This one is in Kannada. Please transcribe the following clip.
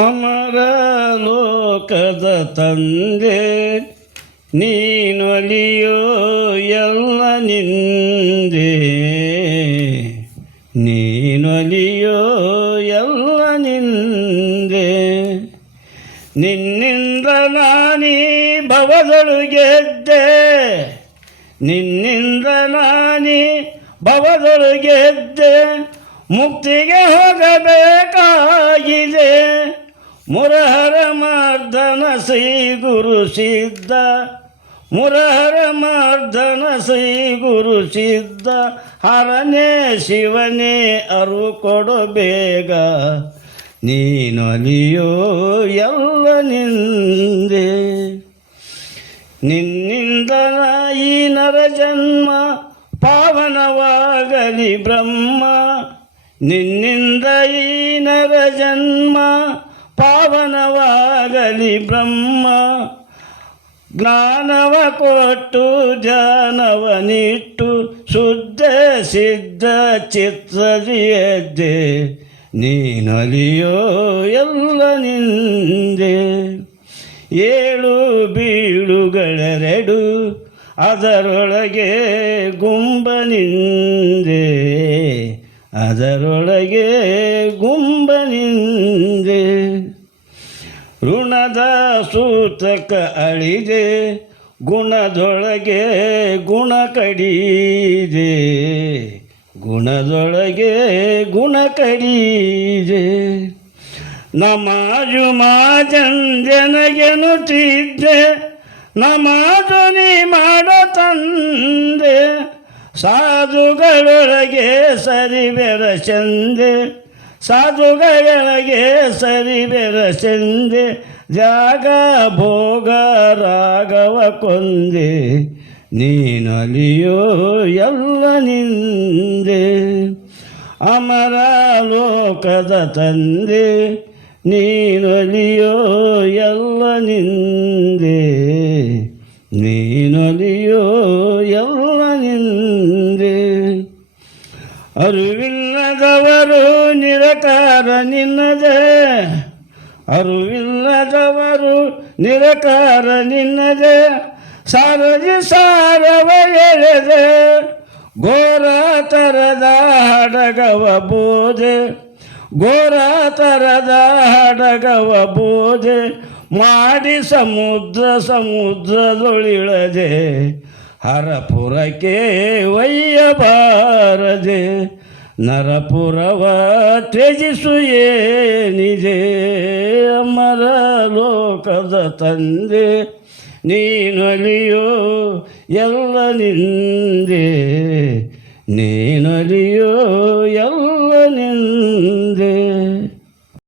ಅಮರ ಲೋಕದ ತಂದೆ ನೀನೊಲಿಯೋ ಎಲ್ಲ ನಿಂದೆ, ನೀನೊಲಿಯೋ ಎಲ್ಲ ನಿಂದೆ. ನಿನ್ನಿಂದ ನಾನೀ ಭವದಳು ಗೆದ್ದೆ, ನಿನ್ನಿಂದ ನಾನೀ ಭವದಳು ಗೆದ್ದೆ. ಮುಕ್ತಿಗೆ ಹೋಗಬೇಕಾಗಿದೆ, ಮುರಹರ ಮರ್ದನ ಶ್ರೀ ಗುರು ಸಿದ್ಧ, ಮುರಹರ ಮರ್ದನ ಶ್ರೀ ಗುರು ಸಿದ್ಧ. ಹರನೇ ಶಿವನೇ ಅರು ಕೊಡು ಬೇಗ, ನೀನೊಲಿಯೋ ಎಲ್ಲ ನಿಂದೆ. ನಿನ್ನಿಂದ ಈ ನರ ಜನ್ಮ ಪಾವನವಾಗಲಿ ಬ್ರಹ್ಮ, ನಿನ್ನಿಂದ ಈ ನರ ಜನ್ಮ ಪಾವನವಾಗಲಿ ಬ್ರಹ್ಮ. ಜ್ಞಾನವ ಕೊಟ್ಟು ಧ್ಯಾನವನಿಟ್ಟು ಶುದ್ಧ ಸಿದ್ಧ ಚಿತ್ತದಿಯದ್ದೆ, ನೀನೊಲಿಯೋ ಎಲ್ಲ ನಿಂದೆ. ಏಳು ಬೀಳುಗಳೆರಡು ಅದರೊಳಗೆ ಗುಂಬ ನಿಂದೆ, ಅದರೊಳಗೆ ಗುಂಬ ನಿಂದೆ. ಋಣದ ಸೂತಕ ಅಳಿದೆ, ಗುಣದೊಳಗೆ ಗುಣ ಕಡಿದೆ, ಗುಣದೊಳಗೆ ಗುಣ ಕಡಿದೆ. ನಮಾಜು ಮಾಜಂಜನಗೆನುತ್ತಿದ್ದೆ, ನಮಾಜು ನೀ ಮಾಡೋ ತಂದೆ. ಸಾಧುಗಳೊಳಗೆ ಸರಿ ಬೆರಸಂದೆ, ಸಾಧುಗಳೊಳಗೆ ಸರಿ ಬೆರಸಂದೆ. ಜಾಗ ಭೋಗ ರಾಗವ ಕೊಂದೆ, ನೀನೊಲಿಯೋ ಎಲ್ಲ ನಿಂದೆ. ಅಮರ ಲೋಕದ ತಂದೆ ನೀನೊಲಿಯೋ ಎಲ್ಲ ನಿಂದೆ, ನೀನೊಲಿಯೋ ಎಲ್ಲ ನಿಂದೆ. ಅರಿವಿಲ್ಲದವರು ನಿರಕಾರ ನಿನ್ನದೆ, ಅರಿವಿಲ್ಲದವರು ನಿರಕಾರ ನಿನ್ನದೆ. ಸಾರಜಿ ಸಾರವ ಎಳೆದೆ, ಘೋರ ತರದ ಹಡಗವ ಬೋಧೆ, ಘೋರ ತರದ ಹಡಗವ ಬೋಧೆ. ಮಾಡಿ ಸಮುದ್ರ ಸಮುದ್ರದೊಳಿಳದೆ, ಹರಪುರಕ್ಕೆ ಒಯ್ಯಬಾರದೆ. ನರಪುರವ ತ್ಯಜಿಸು ಏನಿದೆ, ಅಮರ ಲೋಕದ ತಂದೆ ನೀನೊಲಿಯೋ ಎಲ್ಲ ನಿಂದೆ, ನೀನೊಲಿಯೋ ಎಲ್ಲ ನಿಂದೆ.